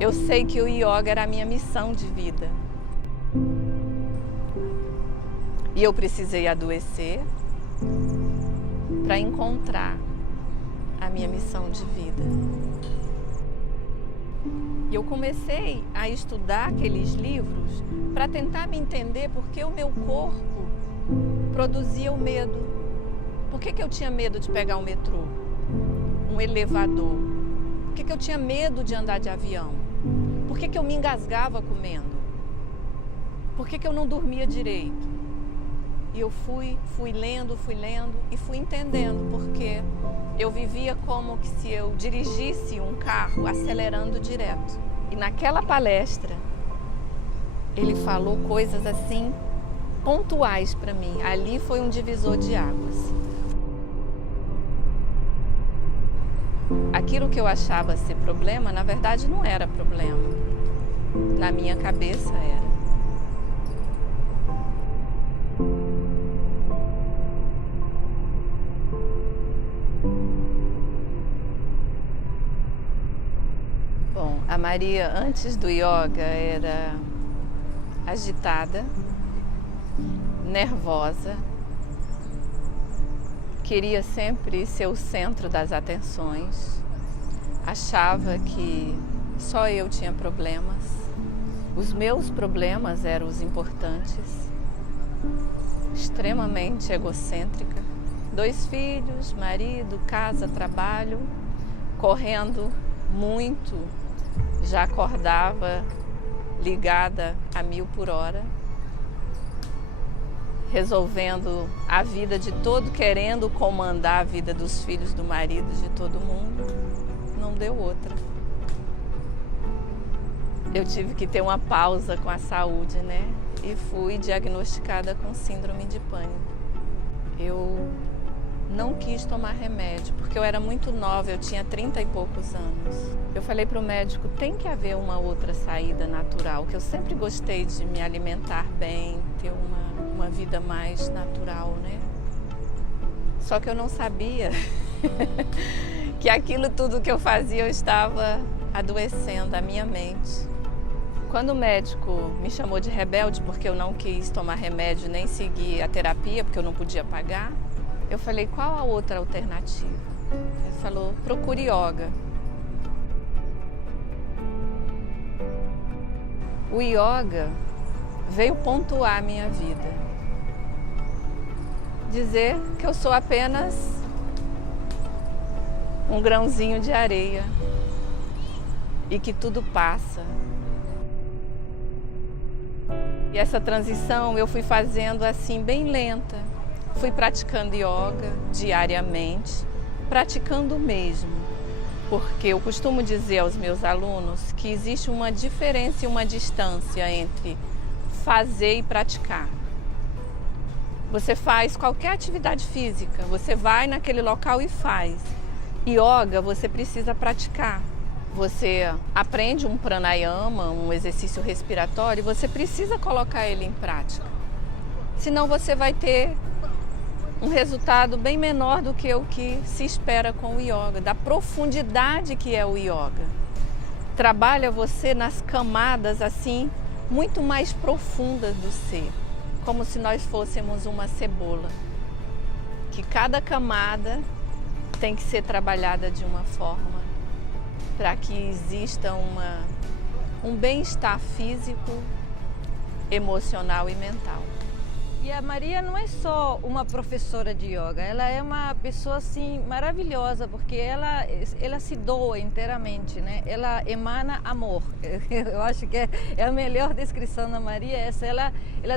Eu sei que o yoga era a minha missão de vida. E eu precisei adoecer para encontrar a minha missão de vida. E eu comecei a estudar aqueles livros para tentar me entender porque o meu corpo produzia o medo. Por que eu tinha medo de pegar um metrô, um elevador? Por que eu tinha medo de andar de avião? Por que eu me engasgava comendo? Por que eu não dormia direito? E eu fui lendo e fui entendendo porque eu vivia como que se eu dirigisse um carro acelerando direto. E naquela palestra, ele falou coisas assim pontuais para mim. Ali foi um divisor de águas. Aquilo que eu achava ser problema, na verdade não era problema. Na minha cabeça era. Bom, a Maria antes do yoga era agitada, nervosa, queria sempre ser o centro das atenções, achava que só eu tinha problemas, os meus problemas eram os importantes, extremamente egocêntrica, 2 filhos, marido, casa, trabalho, correndo muito, já acordava ligada a 1000 por hora, resolvendo a vida de todo, querendo comandar a vida dos filhos, do marido, de todo mundo. Não deu outra. Eu tive que ter uma pausa com a saúde, né? E fui diagnosticada com síndrome de pânico. Eu não quis tomar remédio, porque eu era muito nova, eu tinha 30 e poucos anos. Eu falei para o médico, tem que haver uma outra saída natural, que eu sempre gostei de me alimentar bem, ter uma vida mais natural, né? Só que eu não sabia que aquilo tudo que eu fazia eu estava adoecendo a minha mente. Quando o médico me chamou de rebelde porque eu não quis tomar remédio nem seguir a terapia, porque eu não podia pagar, eu falei, qual a outra alternativa? Ele falou, procure yoga. O yoga veio pontuar a minha vida. Dizer que eu sou apenas um grãozinho de areia e que tudo passa. E essa transição eu fui fazendo assim bem lenta. Fui praticando yoga diariamente, praticando mesmo. Porque eu costumo dizer aos meus alunos que existe uma diferença e uma distância entre fazer e praticar. Você faz qualquer atividade física, você vai naquele local e faz. Yoga você precisa praticar. Você aprende um pranayama, um exercício respiratório, e você precisa colocar ele em prática. Senão você vai ter um resultado bem menor do que o que se espera com o yoga, da profundidade que é o yoga. Trabalha você nas camadas assim, muito mais profundas do ser, como se nós fôssemos uma cebola, que cada camada tem que ser trabalhada de uma forma para que exista um bem-estar físico, emocional e mental. E a Maria não é só uma professora de yoga, ela é uma pessoa assim maravilhosa, porque ela se doa inteiramente, né? Ela emana amor. Eu acho que é a melhor descrição da Maria, essa. Ela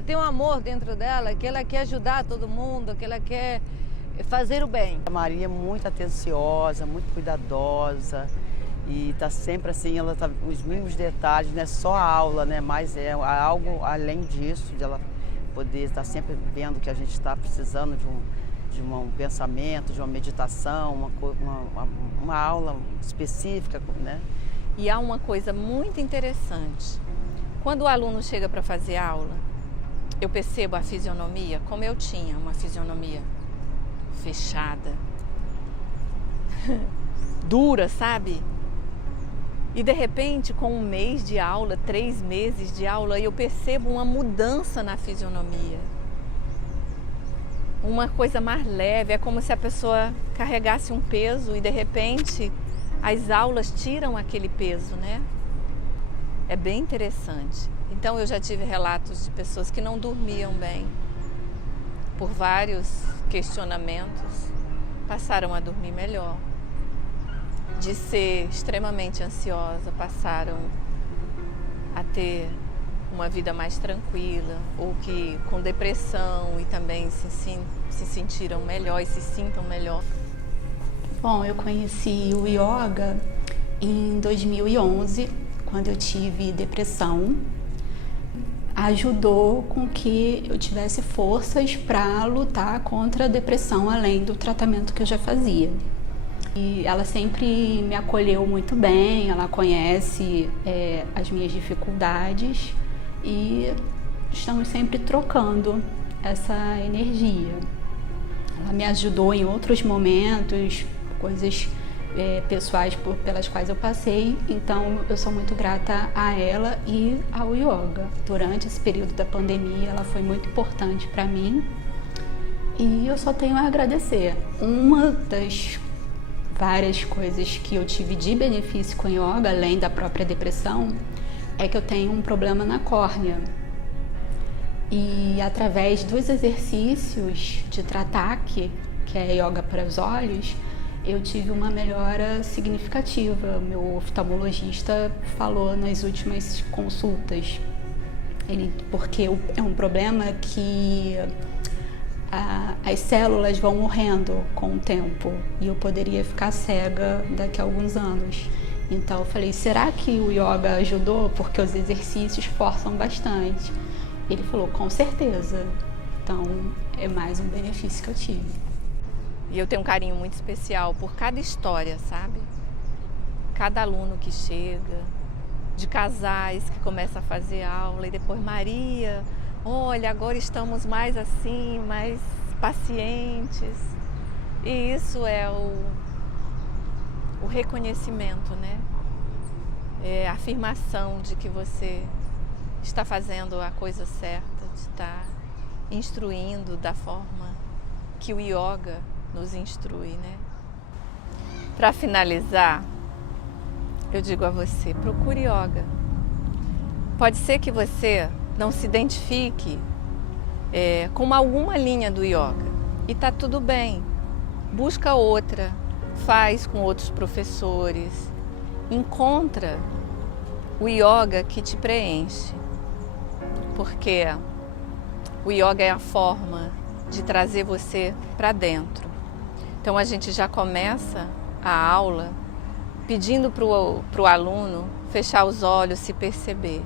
tem um amor dentro dela, que ela quer ajudar todo mundo, que ela quer fazer o bem. A Maria é muito atenciosa, muito cuidadosa e tá sempre assim, ela tá os mínimos detalhes, não é só a aula, né? Mas é algo além disso, de ela poder estar sempre vendo que a gente está precisando de um pensamento, de uma meditação, uma aula específica, né? E há uma coisa muito interessante. Quando o aluno chega para fazer aula, eu percebo a fisionomia, como eu tinha uma fisionomia fechada, dura, sabe? E de repente, com 1 mês de aula, 3 meses de aula, eu percebo uma mudança na fisionomia. Uma coisa mais leve, é como se a pessoa carregasse um peso e de repente as aulas tiram aquele peso, né? É bem interessante. Então eu já tive relatos de pessoas que não dormiam bem por vários questionamentos, passaram a dormir melhor. De ser extremamente ansiosa, passaram a ter uma vida mais tranquila, ou que com depressão e também se sentiram melhor e se sintam melhor. Bom, eu conheci o yoga em 2011, quando eu tive depressão. Ajudou com que eu tivesse forças para lutar contra a depressão, além do tratamento que eu já fazia. E ela sempre me acolheu muito bem, ela conhece as minhas dificuldades e estamos sempre trocando essa energia. Ela me ajudou em outros momentos, coisas pessoais pelas quais eu passei, então eu sou muito grata a ela e ao yoga. Durante esse período da pandemia, ela foi muito importante para mim e eu só tenho a agradecer. Uma das várias coisas que eu tive de benefício com yoga, além da própria depressão, é que eu tenho um problema na córnea. E através dos exercícios de Trattak, que é yoga para os olhos, eu tive uma melhora significativa. Meu oftalmologista falou nas últimas consultas, porque é um problema que as células vão morrendo com o tempo e eu poderia ficar cega daqui a alguns anos. Então eu falei, será que o yoga ajudou? Porque os exercícios forçam bastante. Ele falou, com certeza. Então é mais um benefício que eu tive. E eu tenho um carinho muito especial por cada história, sabe? Cada aluno que chega, de casais que começa a fazer aula e depois, Maria, olha, agora estamos mais assim, mais pacientes. E isso é o reconhecimento, né? É a afirmação de que você está fazendo a coisa certa, de estar instruindo da forma que o yoga nos instrui, né? Para finalizar, eu digo a você, procure yoga. Pode ser que você não se identifique com alguma linha do yoga e tá tudo bem. Busca outra, faz com outros professores, encontra o yoga que te preenche, porque o yoga é a forma de trazer você para dentro. Então a gente já começa a aula pedindo para o aluno fechar os olhos, se perceber.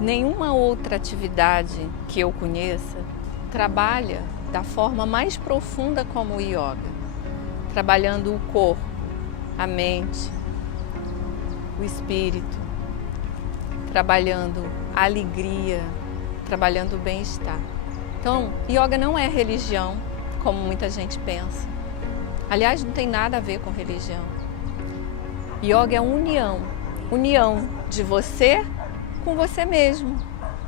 Nenhuma outra atividade que eu conheça trabalha da forma mais profunda como o yoga, trabalhando o corpo, a mente, o espírito, trabalhando a alegria, trabalhando o bem-estar. Então, yoga não é religião, como muita gente pensa. Aliás, não tem nada a ver com religião. Yoga é união de você com você mesmo,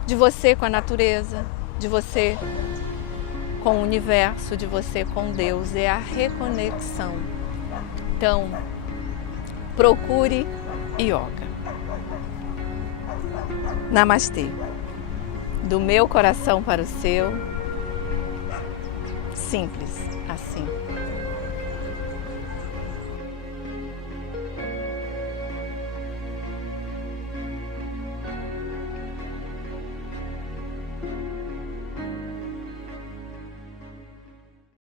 de você com a natureza, de você com o universo, de você com Deus. É a reconexão. Então, procure yoga. Namastê. Do meu coração para o seu, simples assim.